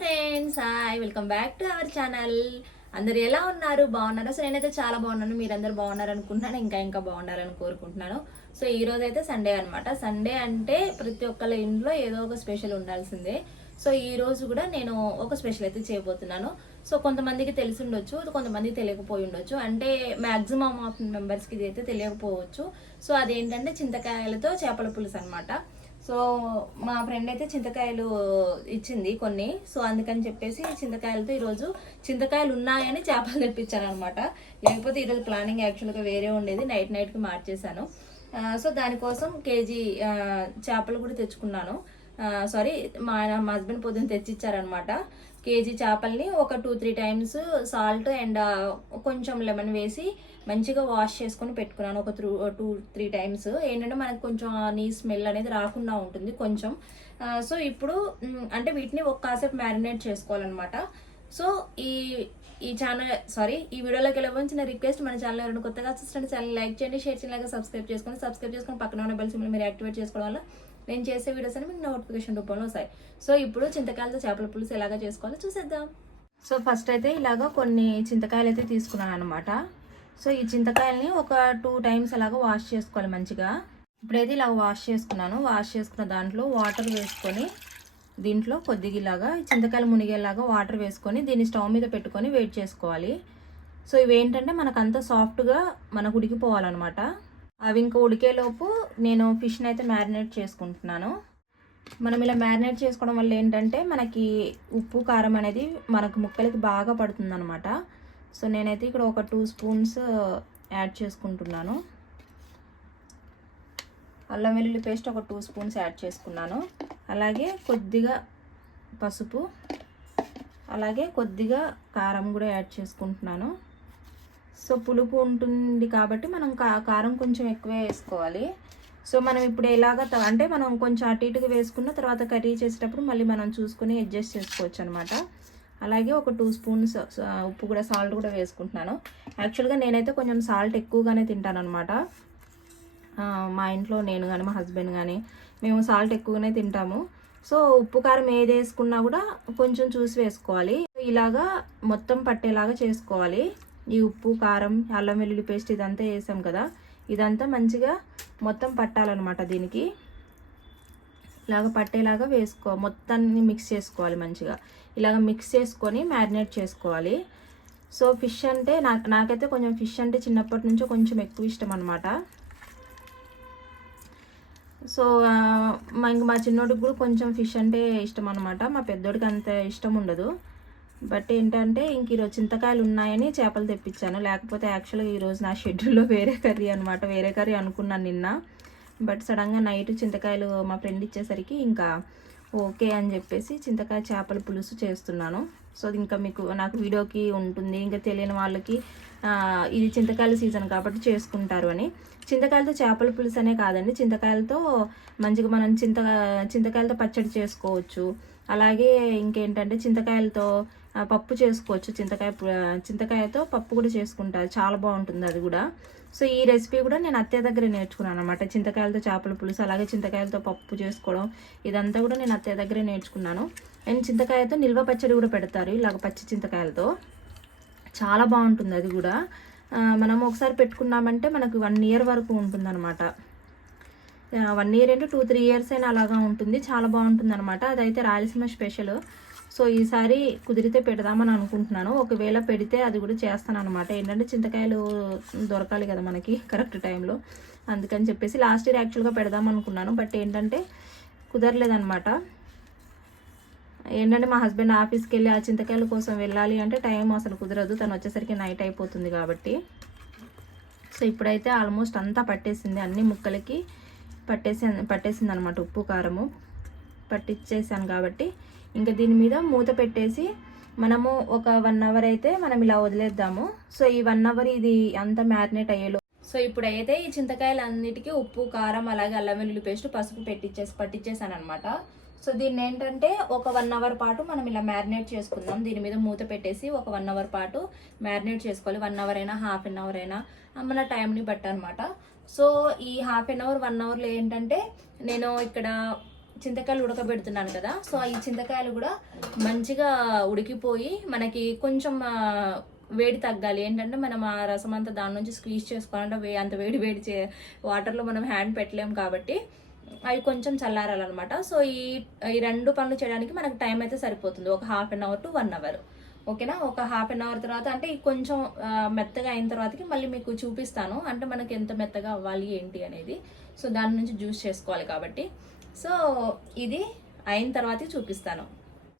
Friends hi welcome back to our channel అందరు ఎలా ఉన్నారు? బాగున్నారు? సో నేనైతే చాలా బాగున్నాను. మీరందరూ బాగున్నారు అనుకుంటున్నాను. ఇంకా ఇంకా బాగుండాలని కోరుకుంటున్నాను. సో ఈ రోజు అయితే సండే అనమాట సండే అంటే ప్రతి ఒక్కళ్ళ ఇంట్లో ఏదో ఒక స్పెషల్ ఉండాల్సిందే. సో ఈ రోజు కూడా నేను ఒక స్పెషల్ అయితే చేయబోతున్నాను. సో కొంతమందికి తెలిసి ఉండొచ్చు కొంతమందికి తెలియకపోయి ఉండొచ్చు. అంటే మ్యాక్సిమం ఆఫ్ మెంబర్స్కి ఇది అయితే తెలియకపోవచ్చు. సో అదేంటంటే చింతకాయలతో చేపల పులుసు అనమాట సో మా ఫ్రెండ్ అయితే చింతకాయలు ఇచ్చింది కొన్ని. సో అందుకని చెప్పేసి చింతకాయలతో ఈరోజు చింతకాయలు ఉన్నాయని చేపలు తెప్పించాను అనమాట లేకపోతే ఈరోజు ప్లానింగ్ యాక్చువల్గా వేరే ఉండేది. నైట్ నైట్కి మార్చేశాను. సో దానికోసం కేజీ చేపలు కూడా తెచ్చుకున్నాను. సారీ మా మా హస్బెండ్ పొద్దున్న తెచ్చిచ్చారనమాట కేజీ చేపల్ని ఒక two three times salt and కొంచెం లెమన్ వేసి మంచిగా వాష్ చేసుకొని పెట్టుకున్నాను. ఒక త్రూ టూ త్రీ టైమ్స్ ఏంటంటే మనకు కొంచెం నీ స్మెల్ అనేది రాకుండా ఉంటుంది కొంచెం. సో ఇప్పుడు అంటే వీటిని ఒక కాసేపు మ్యారినేట్ చేసుకోవాలన్నమాట. సో ఈ ఈ ఛానల్ సారీ ఈ వీడియోలోకి వెళ్ళవచ్చు నా రిక్వెస్ట్ మన ఛానల్ ఎవరైనా కొత్తగా చూస్తుంటే ఛానల్ లైక్ చేయండి షేర్ చేయండి సబ్స్క్రైబ్ చేసుకొని సబ్స్క్రైబ్ చేసుకొని పక్కన ఉన్న బెల్ సింబల్ మీరు యాక్టివేట్ చేసుకోవడం వల్ల నేను చేసే వీడియోస్ అని మీకు నోటిఫికేషన్ రూపంలో వస్తాయి. సో ఇప్పుడు చింతకాయలతో చేపల పులుసు ఎలాగా చేసుకోవాలో చూసేద్దాం. సో ఫస్ట్ అయితే ఇలాగా కొన్ని చింతకాయలు అయితే తీసుకున్నాను అనమాట సో ఈ చింతకాయల్ని ఒక టూ టైమ్స్ అలాగా వాష్ చేసుకోవాలి మంచిగా. ఇప్పుడైతే ఇలా వాష్ చేసుకున్నాను. వాష్ చేసుకున్న దాంట్లో వాటర్ వేసుకొని దీంట్లో కొద్దిగా ఇలాగా చింతకాయలు మునిగేలాగా వాటర్ వేసుకొని దీన్ని స్టవ్ మీద పెట్టుకొని వెయిట్ చేసుకోవాలి. సో ఇవి ఏంటంటే మనకు అంత సాఫ్ట్గా మనకు ఉడికిపోవాలన్నమాట అవి ఇంకా ఉడికేలోపు నేను ఫిష్ని అయితే మ్యారినేట్ చేసుకుంటున్నాను. మనం ఇలా మ్యారినేట్ చేసుకోవడం వల్ల ఏంటంటే మనకి ఉప్పు కారం అనేది మనకు ముక్కలకి బాగా పడుతుందనమాట సో నేనైతే ఇక్కడ ఒక టూ స్పూన్స్ uh, యాడ్ చేసుకుంటున్నాను. అల్లం వెల్లుల్లి పేస్ట్ ఒక టూ స్పూన్స్ యాడ్ చేసుకున్నాను. అలాగే కొద్దిగా పసుపు అలాగే కొద్దిగా కారం కూడా యాడ్ చేసుకుంటున్నాను. సో పులుపు ఉంటుంది కాబట్టి మనం కా కారం కొంచెం ఎక్కువే వేసుకోవాలి. సో మనం ఇప్పుడు ఎలాగ అంటే మనం కొంచెం అటు ఇటుగా వేసుకున్న తర్వాత కర్రీ చేసేటప్పుడు మళ్ళీ మనం చూసుకొని అడ్జస్ట్ చేసుకోవచ్చు అనమాట అలాగే ఒక టూ స్పూన్స్ ఉప్పు కూడా సాల్ట్ కూడా వేసుకుంటున్నాను. యాక్చువల్గా నేనైతే కొంచెం సాల్ట్ ఎక్కువగానే తింటాను అనమాట మా ఇంట్లో నేను కానీ మా హస్బెండ్ కానీ మేము సాల్ట్ ఎక్కువగానే తింటాము. సో ఉప్పు కారం ఏది వేసుకున్నా కూడా కొంచెం చూసి వేసుకోవాలి. ఇలాగా మొత్తం పట్టేలాగా చేసుకోవాలి. ఈ ఉప్పు కారం అల్లం వెల్లుల్లి పేస్ట్ ఇదంతా వేసాం కదా. ఇదంతా మంచిగా మొత్తం పట్టాలన్నమాట దీనికి. ఇలాగ పట్టేలాగా వేసుకో మొత్తాన్ని మిక్స్ చేసుకోవాలి మంచిగా. ఇలాగ మిక్స్ చేసుకొని మ్యారినేట్ చేసుకోవాలి. సో ఫిష్ అంటే నాకు నాకైతే కొంచెం ఫిష్ అంటే చిన్నప్పటి నుంచో కొంచెం ఎక్కువ ఇష్టం అనమాట సో మా ఇంక మా చిన్నోడికి కూడా కొంచెం ఫిష్ అంటే ఇష్టం అనమాట మా పెద్దోడికి అంత ఇష్టం ఉండదు. బట్ ఏంటంటే ఇంక ఈరోజు చింతకాయలు ఉన్నాయని చేపలు తెప్పించాను. లేకపోతే యాక్చువల్గా ఈరోజు నా షెడ్యూల్లో వేరే కర్రీ అనమాట వేరే కర్రీ అనుకున్నాను నిన్న. బట్ సడన్గా నైట్ చింతకాయలు మా ఫ్రెండ్ ఇచ్చేసరికి ఇంకా ఓకే అని చెప్పేసి చింతకాయ చేపల పులుసు చేస్తున్నాను. సో అది ఇంకా మీకు నాకు వీడియోకి ఉంటుంది. ఇంకా తెలియని వాళ్ళకి ఇది చింతకాయల సీజన్ కాబట్టి చేసుకుంటారు అని. చింతకాయలతో చేపల పులుసు అనే కాదండి. చింతకాయలతో మంచిగా మనం చింత చింతకాయలతో పచ్చడి చేసుకోవచ్చు. అలాగే ఇంకేంటంటే చింతకాయలతో పప్పు చేసుకోవచ్చు. చింతకాయ చింతకాయతో పప్పు కూడా చేసుకుంటారు. చాలా బాగుంటుంది అది కూడా. సో ఈ రెసిపీ కూడా నేను అత్తయ్య దగ్గర నేర్చుకున్నాను అనమాట చింతకాయలతో చేపల పులుసు అలాగే చింతకాయలతో పప్పు చేసుకోవడం ఇదంతా కూడా నేను అత్తయ్య దగ్గరే నేర్చుకున్నాను. అండ్ చింతకాయతో నిల్వ పచ్చడి కూడా పెడతారు ఇలాగ పచ్చి చింతకాయలతో. చాలా బాగుంటుంది అది కూడా. మనం ఒకసారి పెట్టుకున్నామంటే మనకు వన్ ఇయర్ వరకు ఉంటుందన్నమాట. వన్ ఇయర్ అంటే టూ త్రీ ఇయర్స్ అయినా అలాగా ఉంటుంది. చాలా బాగుంటుంది అనమాట అదైతే రాయలసీమ స్పెషల్. సో ఈసారి కుదిరితే పెడదామని అనుకుంటున్నాను. ఒకవేళ పెడితే అది కూడా చేస్తాను అనమాట ఏంటంటే చింతకాయలు దొరకాలి కదా మనకి కరెక్ట్ టైంలో. అందుకని చెప్పేసి లాస్ట్ ఇయర్ యాక్చువల్గా పెడదాం అనుకున్నాను బట్ ఏంటంటే కుదరలేదనమాట ఏంటంటే మా హస్బెండ్ ఆఫీస్కి వెళ్ళి ఆ చింతకాయల కోసం వెళ్ళాలి అంటే టైం అసలు కుదరదు. తను వచ్చేసరికి నైట్ అయిపోతుంది కాబట్టి. సో ఇప్పుడైతే ఆల్మోస్ట్ అంతా పట్టేసింది. అన్ని ముక్కలకి పట్టేసి పట్టేసింది అనమాట ఉప్పు కారము. పట్టించేసాను కాబట్టి ఇంకా దీని మీద మూత పెట్టేసి మనము ఒక వన్ అవర్ అయితే మనం ఇలా వదిలేద్దాము. సో ఈ వన్ అవర్ ఇది అంతా మ్యారినేట్ అయ్యేలో సో ఇప్పుడైతే ఈ చింతకాయలు అన్నిటికీ ఉప్పు కారం అలాగే అల్లం వెల్లుల్లి పేస్ట్ పసుపు పెట్టించేసి పట్టించేసాను అనమాట సో దీన్ని ఏంటంటే ఒక వన్ అవర్ పాటు మనం ఇలా మ్యారినేట్ చేసుకుందాం. దీని మీద మూత పెట్టేసి ఒక వన్ అవర్ పాటు మ్యారినేట్ చేసుకోవాలి. వన్ అవర్ అయినా హాఫ్ అన్ అవర్ అయినా మన టైంని బట్టి అనమాట సో ఈ హాఫ్ అన్ అవర్ వన్ అవర్లో ఏంటంటే నేను ఇక్కడ చింతకాయలు ఉడకబెడుతున్నాను కదా సో ఈ చింతకాయలు కూడా మంచిగా ఉడికిపోయి మనకి కొంచెం వేడి తగ్గాలి. ఏంటంటే మనం ఆ రసం అంతా దాని నుంచి స్క్వీజ్ చేసుకోవాలంటే వే అంత వేడి వేడి చే వాటర్లో మనం హ్యాండ్ పెట్టలేము కాబట్టి అవి కొంచెం చల్లారాలన్నమాట. సో ఈ ఈ రెండు పనులు చేయడానికి మనకు టైం అయితే సరిపోతుంది. ఒక half an hour to one hour. ఓకేనా? ఒక హాఫ్ అన్ అవర్ తర్వాత అంటే కొంచెం మెత్తగా అయిన తర్వాతకి మళ్ళీ మీకు చూపిస్తాను. అంటే మనకి ఎంత మెత్తగా అవ్వాలి ఏంటి అనేది. సో దాని నుంచి జ్యూస్ చేసుకోవాలి కాబట్టి. సో ఇది అయిన తర్వాత చూపిస్తాను.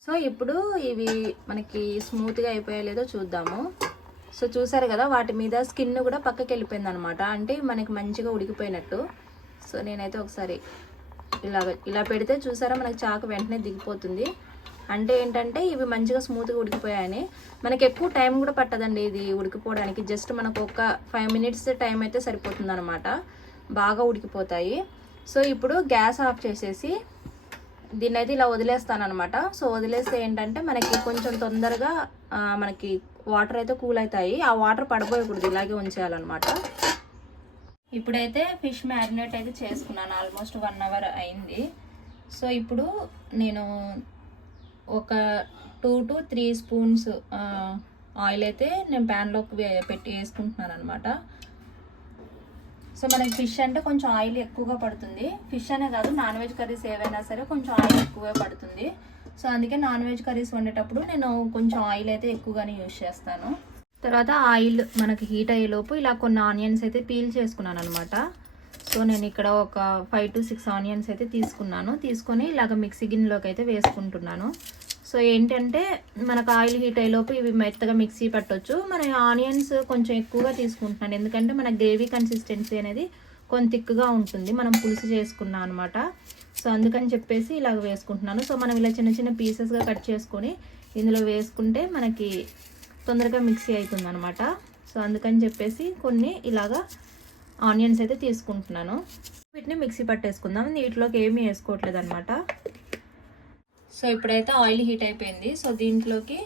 సో ఇప్పుడు ఇవి మనకి స్మూత్గా అయిపోయా లేదో చూద్దాము. సో చూసారు కదా వాటి మీద స్కిన్ కూడా పక్కకి వెళ్ళిపోయింది అనమాట అంటే మనకి మంచిగా ఉడికిపోయినట్టు. సో నేనైతే ఒకసారి ఇలా ఇలా పెడితే చూసారా మనకి చాకు వెంటనే దిగిపోతుంది. అంటే ఏంటంటే ఇవి మంచిగా స్మూత్గా ఉడికిపోయాయని. మనకి ఎక్కువ టైం కూడా పట్టదండి ఇది ఉడికిపోవడానికి. జస్ట్ మనకు ఒక ఫైవ్ మినిట్స్ టైం అయితే సరిపోతుంది అనమాట బాగా ఉడికిపోతాయి. సో ఇప్పుడు గ్యాస్ ఆఫ్ చేసేసి దీన్ని అయితే ఇలా వదిలేస్తాను అనమాట సో వదిలేస్తే ఏంటంటే మనకి కొంచెం తొందరగా మనకి వాటర్ అయితే కూల్ అవుతాయి ఆ వాటర్ పడిపోయకూడదు ఇలాగే ఉంచేయాలన్నమాట. ఇప్పుడైతే ఫిష్ మ్యారినేట్ అయితే చేసుకున్నాను. ఆల్మోస్ట్ వన్ అవర్ అయింది. సో ఇప్పుడు నేను ఒక two to three spoons oil అయితే నేను ప్యాన్లోకి పెట్టి వేసుకుంటున్నాను అనమాట సో మనకి ఫిష్ అంటే కొంచెం ఆయిల్ ఎక్కువగా పడుతుంది. ఫిష్ అనే కాదు నాన్ వెజ్ కర్రీస్ ఏవైనా సరే కొంచెం ఆయిల్ ఎక్కువే పడుతుంది. సో అందుకే నాన్ వెజ్ కర్రీస్ వండేటప్పుడు నేను కొంచెం ఆయిల్ అయితే ఎక్కువగానే యూజ్ చేస్తాను. తర్వాత ఆయిల్ మనకి హీట్ అయ్యేలోపు ఇలా కొన్ని ఆనియన్స్ అయితే పీల్ చేసుకున్నాను అనమాట సో నేను ఇక్కడ ఒక ఫైవ్ టు సిక్స్ ఆనియన్స్ అయితే తీసుకున్నాను. తీసుకొని ఇలాగ మిక్సీ గిన్నెలోకి అయితే వేసుకుంటున్నాను. సో ఏంటంటే మనకు ఆయిల్ హీట్ అయ్యేలోపు ఇవి మెత్తగా మిక్సీ పట్టొచ్చు. మన ఆనియన్స్ కొంచెం ఎక్కువగా తీసుకుంటున్నాను. ఎందుకంటే మన గ్రేవీ కన్సిస్టెన్సీ అనేది కొంచెం థిక్గా ఉంటుంది. మనం పులుసు చేసుకున్నాం అనమాట సో అందుకని చెప్పేసి ఇలాగ వేసుకుంటున్నాను. సో మనం ఇలా చిన్న చిన్న పీసెస్గా కట్ చేసుకొని ఇందులో వేసుకుంటే మనకి తొందరగా మిక్సీ అవుతుంది అనమాట సో అందుకని చెప్పేసి కొన్ని ఇలాగా ఆనియన్స్ అయితే తీసుకుంటున్నాను. వీటిని మిక్సీ పట్టేసుకుందాం. వీటిలోకి ఏమీ వేసుకోవట్లేదు అనమాట సో ఇప్పుడైతే ఆయిల్ హీట్ అయిపోయింది. సో దీంట్లోకి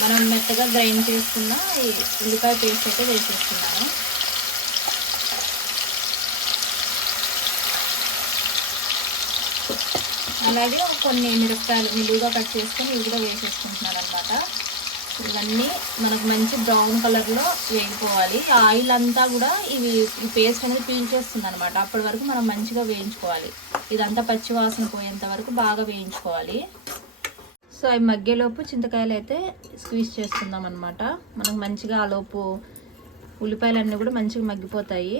మనం మెత్తగా గ్రైండ్ చేసుకున్న ఈ ఉల్లిపాయ పేస్ట్ అయితే వేసేసుకున్నాము అలాగే కొన్ని మిరపకాయలు నిలువుగా కట్ చేసుకొని ఇవి కూడా వేసేసుకుంటున్నాను అనమాట ఇవన్నీ మనకు మంచి బ్రౌన్ కలర్లో వేగిపోవాలి ఆయిల్ అంతా కూడా ఇవి ఈ పేస్ట్ అనేది పీల్చేస్తుంది అనమాట అప్పటి వరకు మనం మంచిగా వేయించుకోవాలి. ఇదంతా పచ్చివాసన పోయేంత వరకు బాగా వేయించుకోవాలి. సో అవి మగ్గేలోపు చింతకాయలు అయితే స్క్వీజ్ చేస్తున్నాం అనమాట మనకు మంచిగా ఆలోపు ఉల్లిపాయలన్నీ కూడా మంచిగా మగ్గిపోతాయి.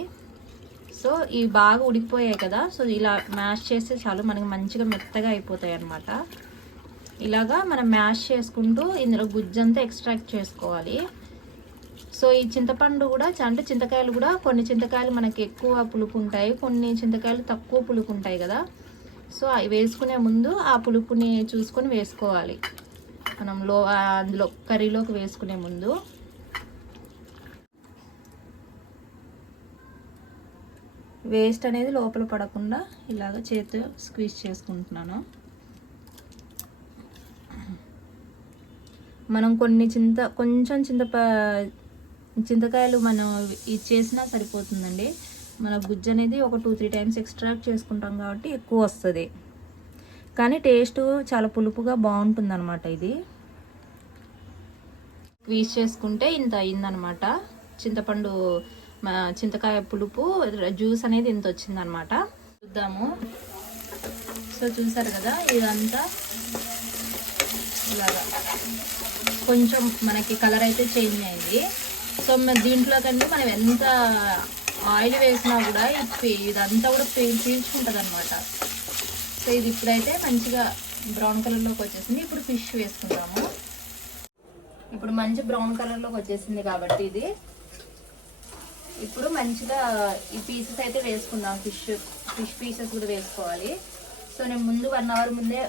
సో ఇవి బాగా ఉడికిపోయాయి కదా. సో ఇలా మ్యాష్ చేస్తే చాలు మనకి మంచిగా మెత్తగా అయిపోతాయి అన్నమాట ఇలాగా మనం మ్యాష్ చేసుకుంటూ ఇందులో గుజ్జంతా ఎక్స్ట్రాక్ట్ చేసుకోవాలి. సో ఈ చింతపండు కూడా అంటే చింతకాయలు కూడా కొన్ని చింతకాయలు మనకి ఎక్కువ పులుపు ఉంటాయి కొన్ని చింతకాయలు తక్కువ పులుపు ఉంటాయి కదా. సో అవి వేసుకునే ముందు ఆ పులుపుని చూసుకొని వేసుకోవాలి. మనం లో అందులో కర్రీలోకి వేసుకునే ముందు. వేస్ట్ అనేది లోపల పడకుండా ఇలాగ చేతి స్క్వీజ్ చేసుకుంటున్నాను. మనం కొన్ని చింత కొంచెం చింతప చింతకాయలు మనం ఇచ్చేసినా సరిపోతుందండి. మన గుజ్జు అనేది ఒక టూ త్రీ టైమ్స్ ఎక్స్ట్రాక్ట్ చేసుకుంటాం కాబట్టి ఎక్కువ వస్తుంది. కానీ టేస్ట్ చాలా పులుపుగా బాగుంటుంది అనమాట ఇది. క్వీజ్ చేసుకుంటే ఇంత అయిందనమాట చింతపండు చింతకాయ పులుపు జ్యూస్ అనేది ఇంత వచ్చిందనమాట చూద్దాము. సో చూసారు కదా ఇదంతా ఇలాగా. కొంచెం మనకి కలర్ అయితే చేంజ్ అయింది. సో దీంట్లో కంటే మనం ఎంత ఆయిల్ వేసినా కూడా ఇది ఇదంతా కూడా పీ- పీల్చుకుంటుంది అనమాట సో ఇది ఇప్పుడైతే మంచిగా బ్రౌన్ కలర్లోకి వచ్చేసింది. ఇప్పుడు ఫిష్ వేసుకుంటాము ఇప్పుడు మంచి బ్రౌన్ కలర్లోకి వచ్చేసింది కాబట్టి ఇది. ఇప్పుడు మంచిగా ఈ పీసెస్ అయితే వేసుకుందాం. ఫిష్ ఫిష్ పీసెస్ కూడా వేసుకోవాలి. సో నేను ముందు వన్ అవర్ ముందే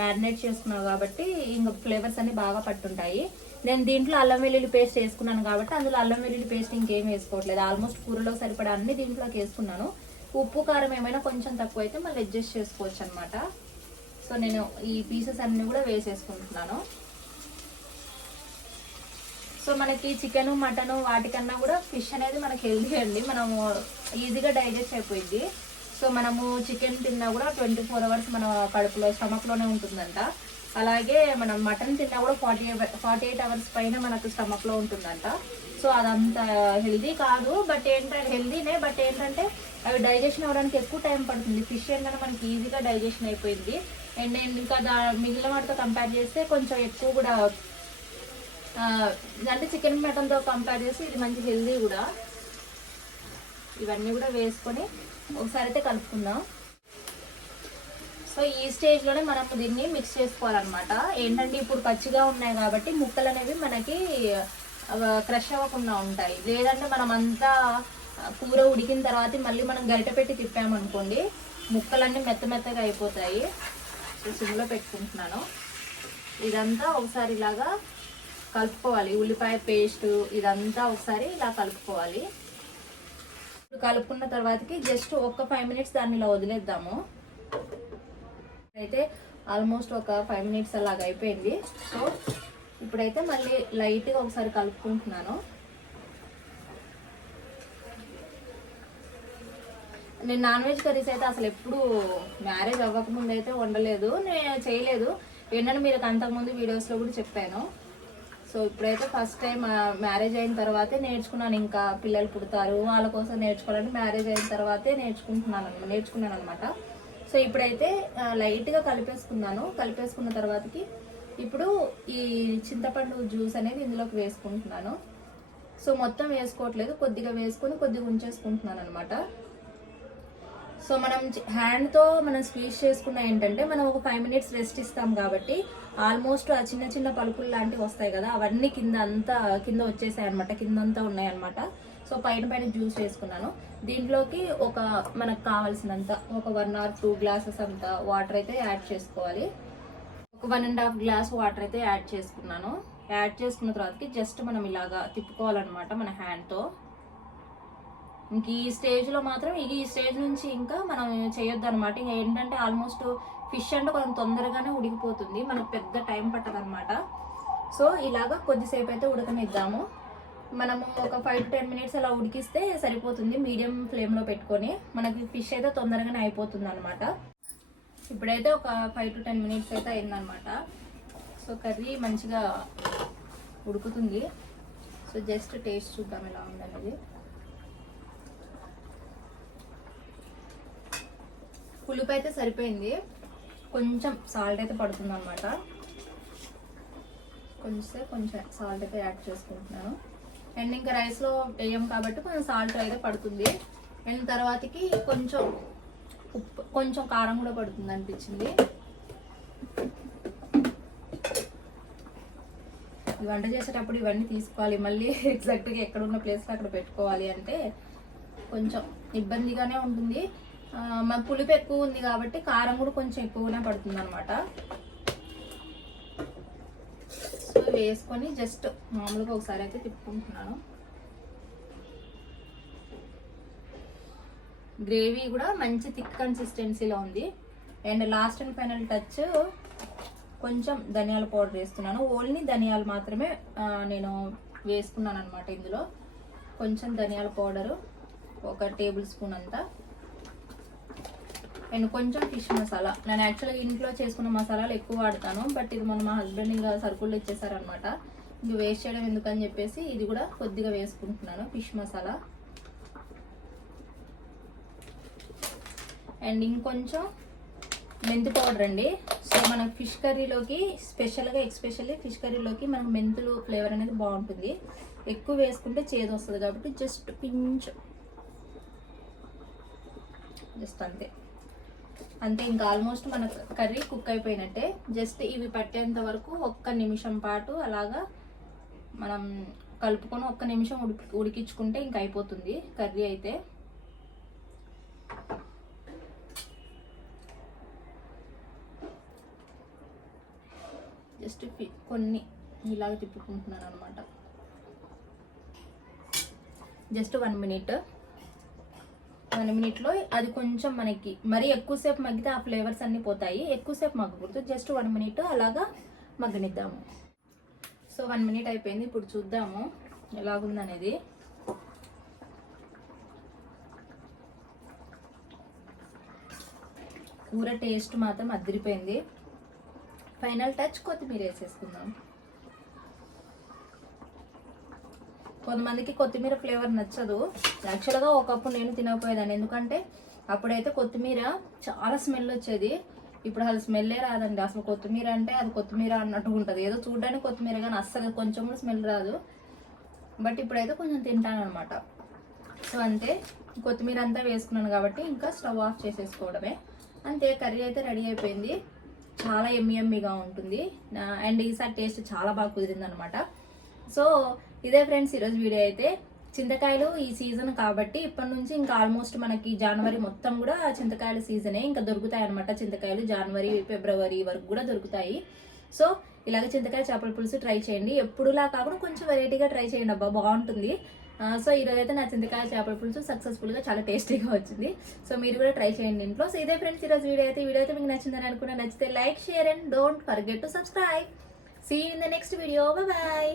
మ్యారినేట్ చేసుకున్నాను కాబట్టి ఇంకా ఫ్లేవర్స్ అన్ని బాగా పట్టుంటాయి. నేను దీంట్లో అల్లం వెల్లుల్లి పేస్ట్ వేసుకున్నాను కాబట్టి అందులో అల్లం వెల్లుల్లి పేస్ట్ ఇంకేం వేసుకోవట్లేదు. ఆల్మోస్ట్ కూరలో సరిపడా అన్ని దీంట్లోకి వేసుకున్నాను. ఉప్పు కారం ఏమైనా కొంచెం తక్కువ అయితే మళ్ళీ అడ్జస్ట్ చేసుకోవచ్చు అనమాట సో నేను ఈ పీసెస్ అన్నీ కూడా వేసేసుకుంటున్నాను. సో మనకి చికెను మటను వాటికన్నా కూడా ఫిష్ అనేది మనకి హెల్దీ అండి. మనం ఈజీగా డైజెస్ట్ అయిపోయింది సో మనము చికెన్ తిన్నా కూడా ట్వంటీ ఫోర్ అవర్స్ మన కడుపులో స్టమక్లోనే ఉంటుందంట. అలాగే మనం మటన్ తిన్నా కూడా ఫార్టీ ఫార్టీ ఎయిట్ అవర్స్ పైన మనకు స్టమక్లో ఉంటుందంట. సో అదంత హెల్దీ కాదు బట్ ఏంటంటే హెల్దీనే బట్ ఏంటంటే అవి డైజెషన్ అవ్వడానికి ఎక్కువ టైం పడుతుంది. ఫిష్ ఏంటంటే మనకి ఈజీగా డైజెషన్ అయిపోయింది. అండ్ ఇంకా దా మిగిలిన వాటితో కంపేర్ చేస్తే కొంచెం ఎక్కువ కూడా అంటే చికెన్ మటన్తో కంపేర్ చేసి ఇది మంచి హెల్దీ కూడా. ఇవన్నీ కూడా వేసుకొని ఒకసారి అయితే కలుపుకుందాం. సో ఈ స్టేజ్లోనే మనం దీన్ని మిక్స్ చేసుకోవాలన్నమాట. ఏంటంటే ఇప్పుడు పచ్చిగా ఉన్నాయి కాబట్టి ముక్కలు అనేవి మనకి క్రష్ అవ్వకుండా ఉంటాయి. లేదంటే మనం అంతా కూర ఉడికిన తర్వాత మళ్ళీ మనం గరిట పెట్టి తిప్పామనుకోండి ముక్కలన్నీ మెత్త మెత్తగా అయిపోతాయి. సిమ్లో పెట్టుకుంటున్నాను. ఇదంతా ఒకసారి ఇలాగా కలుపుకోవాలి. ఉల్లిపాయ పేస్ట్ ఇదంతా ఒకసారి ఇలా కలుపుకోవాలి. కలుపుకున్న తర్వాతకి జస్ట్ ఒక ఫైవ్ మినిట్స్ దాన్ని ఇలా వదిలేద్దాము. అయితే ఆల్మోస్ట్ ఒక ఫైవ్ మినిట్స్ అలాగ అయిపోయింది. సో ఇప్పుడైతే మళ్ళీ లైట్గా ఒకసారి కలుపుకుంటున్నాను. నేను నాన్ వెజ్ కర్రీస్ అయితే అసలు ఎప్పుడు మ్యారేజ్ అవ్వకముందు అయితే వండలేదు నేను చేయలేదు. ఏంటంటే మీరు అంతకుముందు వీడియోస్లో కూడా చెప్పాను. సో ఇప్పుడైతే ఫస్ట్ టైం మ్యారేజ్ అయిన తర్వాతే నేర్చుకున్నాను. ఇంకా పిల్లలు పుడతారు వాళ్ళ కోసం నేర్చుకోవాలంటే మ్యారేజ్ అయిన తర్వాతే నేర్చుకుంటున్నాను నేర్చుకున్నాను అనమాట సో ఇప్పుడైతే లైట్గా కలిపేసుకున్నాను. కలిపేసుకున్న తర్వాతకి ఇప్పుడు ఈ చింతపండు జ్యూస్ అనేది ఇందులోకి వేసుకుంటున్నాను. సో మొత్తం వేసుకోవట్లేదు కొద్దిగా వేసుకొని కొద్దిగా ఉంచేసుకుంటున్నాను అనమాట సో మనం హ్యాండ్తో మనం స్క్వీజ్ చేసుకున్న ఏంటంటే మనం ఒక ఫైవ్ మినిట్స్ రెస్ట్ ఇస్తాం కాబట్టి ఆల్మోస్ట్ ఆ చిన్న చిన్న పలుకులు లాంటివి వస్తాయి కదా అవన్నీ కింద అంతా కింద వచ్చేసాయి అనమాట కింద అంతా ఉన్నాయి అనమాట సో పైన పైన జ్యూస్ వేసుకున్నాను. దీంట్లోకి ఒక మనకు కావాల్సినంత ఒక వన్ ఆర్ టూ గ్లాసెస్ అంత వాటర్ అయితే యాడ్ చేసుకోవాలి. ఒక one and half glass water అయితే యాడ్ చేసుకున్నాను. యాడ్ చేసుకున్న తర్వాతకి జస్ట్ మనం ఇలాగా తిప్పుకోవాలన్నమాట మన హ్యాండ్తో. ఇంక ఈ స్టేజ్లో మాత్రం ఇక ఈ స్టేజ్ నుంచి ఇంకా మనం చేయొద్దు అనమాట ఇంకా ఏంటంటే ఆల్మోస్ట్ ఫిష్ అంటే కొంచెం తొందరగానే ఉడికిపోతుంది. మనకు పెద్ద టైం పట్టదు అనమాట సో ఇలాగా కొద్దిసేపు అయితే ఉడకనిద్దాము. మనము ఒక ఫైవ్ టు టెన్ మినిట్స్ అలా ఉడికిస్తే సరిపోతుంది మీడియం ఫ్లేమ్లో పెట్టుకొని. మనకి ఫిష్ అయితే తొందరగానే అయిపోతుంది అనమాట ఇప్పుడైతే ఒక ఫైవ్ టు టెన్ మినిట్స్ అయితే అయిందనమాట సో కర్రీ మంచిగా ఉడుకుతుంది. సో జస్ట్ టేస్ట్ చూద్దాం ఎలా ఉందనేది. పులుపు అయితే సరిపోయింది. కొంచెం సాల్ట్ అయితే పడుతుంది అనమాట కొంచెం కొంచెం సాల్ట్ అయితే యాడ్ చేసుకుంటున్నాను. అండ్ ఇంకా రైస్లో వేయం కాబట్టి కొంచెం సాల్ట్ అయితే పడుతుంది. అండ్ తర్వాతకి కొంచెం ఉప్పు కొంచెం కారం కూడా పడుతుంది అనిపించింది. వంట చేసేటప్పుడు ఇవన్నీ తీసుకోవాలి. మళ్ళీ ఎగ్జాక్ట్గా ఎక్కడ ఉన్న ప్లేస్లో అక్కడ పెట్టుకోవాలి అంటే కొంచెం ఇబ్బందిగానే ఉంటుంది. మాకు పులుపు ఎక్కువ ఉంది కాబట్టి కారం కూడా కొంచెం ఎక్కువనే పడుతుంది అనమాట సో వేసుకొని జస్ట్ మామూలుగా ఒకసారి అయితే తిప్పుకుంటున్నాను. గ్రేవీ కూడా మంచి థిక్ కన్సిస్టెన్సీలో ఉంది. And last and final touch కొంచెం ధనియాల పౌడర్ వేస్తున్నాను. ఓన్లీ ధనియాలు మాత్రమే నేను వేసుకున్నాను అనమాట ఇందులో. కొంచెం ధనియాల పౌడరు ఒక టేబుల్ స్పూన్ అంతా. అండ్ కొంచెం ఫిష్ మసాలా. నేను యాక్చువల్గా ఇంట్లో చేసుకున్న మసాలాలు ఎక్కువ వాడతాను. బట్ ఇది మన మా హస్బెండ్ ఇంకా సరుకుల్లో ఇచ్చేసారనమాట ఇంక వేస్ట్ చేయడం ఎందుకని చెప్పేసి ఇది కూడా కొద్దిగా వేసుకుంటున్నాను ఫిష్ మసాలా. అండ్ ఇంకొంచెం మెంతి పౌడర్ అండి. సో మన ఫిష్ కర్రీలోకి స్పెషల్గా ఎక్స్పెషల్లీ ఫిష్ కర్రీలోకి మనకు మెంతులు ఫ్లేవర్ అనేది బాగుంటుంది. ఎక్కువ వేసుకుంటే చేదు వస్తుంది కాబట్టి జస్ట్ పించ్ జస్ట్ అంతే. అంతే ఇంకా ఆల్మోస్ట్ మన కర్రీ కుక్ అయిపోయినట్టే. జస్ట్ ఇవి పట్టేంత వరకు ఒక్క నిమిషం పాటు అలాగా మనం కలుపుకొని ఒక్క నిమిషం ఉడికి ఉడికించుకుంటే ఇంక అయిపోతుంది కర్రీ అయితే. జస్ట్ కొన్ని ఇలాగ తిప్పుకుంటున్నాను అనమాట జస్ట్ వన్ మినిట్. వన్ మినిట్లో అది కొంచెం మనకి మరీ ఎక్కువసేపు మగ్గితే ఆ ఫ్లేవర్స్ అన్నీ పోతాయి. ఎక్కువసేపు మగ్గకూడదు. జస్ట్ వన్ మినిట్ అలాగా మగ్గనిద్దాము. సో వన్ మినిట్ అయిపోయింది. ఇప్పుడు చూద్దాము ఎలాగుందనేది. కూర టేస్ట్ మాత్రం అదిరిపోయింది. ఫైనల్ టచ్ కొత్తిమీర వేసేసుకుందాం కొంతమందికి కొత్తిమీర ఫ్లేవర్ నచ్చదు. యాక్చువల్గా ఒకప్పుడు నేను తినకపోయేదాన్ని. ఎందుకంటే అప్పుడైతే కొత్తిమీర చాలా స్మెల్ వచ్చేది. ఇప్పుడు అసలు స్మెల్లే రాదండి. అసలు కొత్తిమీర అంటే అది కొత్తిమీర అన్నట్టు ఉంటుంది. ఏదో చూడడానికి కొత్తిమీర కానీ అస్సలు కొంచెం కూడా స్మెల్ రాదు. బట్ ఇప్పుడైతే కొంచెం తింటాను అనమాట సో అంతే. కొత్తిమీర అంతా వేసుకున్నాను కాబట్టి ఇంకా స్టవ్ ఆఫ్ చేసేసుకోవడమే. అంతే. కర్రీ అయితే రెడీ అయిపోయింది. చాలా ఎమ్మి ఎమ్మిగా ఉంటుంది. అండ్ ఈసారి టేస్ట్ చాలా బాగా కుదిరింది అనమాట సో ఇదే ఫ్రెండ్స్ ఈరోజు వీడియో అయితే. చింతకాయలు ఈ సీజన్ కాబట్టి ఇప్పటి నుంచి ఇంకా ఆల్మోస్ట్ మనకి జనవరి మొత్తం కూడా చింతకాయల సీజనే ఇంకా దొరుకుతాయి అనమాట చింతకాయలు జనవరి ఫిబ్రవరి వరకు కూడా దొరుకుతాయి. సో ఇలాగ చింతకాయ చేపల పులుసు ట్రై చేయండి. ఎప్పుడులా కాకుండా కొంచెం వెరైటీగా ట్రై చేయండి అబ్బా బాగుంటుంది. సో ఈరోజు అయితే నా చింతకాయ చేపల పులుసు సక్సెస్ఫుల్గా చాలా టేస్టీగా వచ్చింది. సో మీరు కూడా ట్రై చేయండి ఇంట్లో. సో ఇదే ఫ్రెండ్స్ ఈరోజు వీడియో అయితే. వీడియో అయితే మీకు నచ్చిందని అనుకున్నా నచ్చితే like share and don't forget to subscribe. See in the next video bye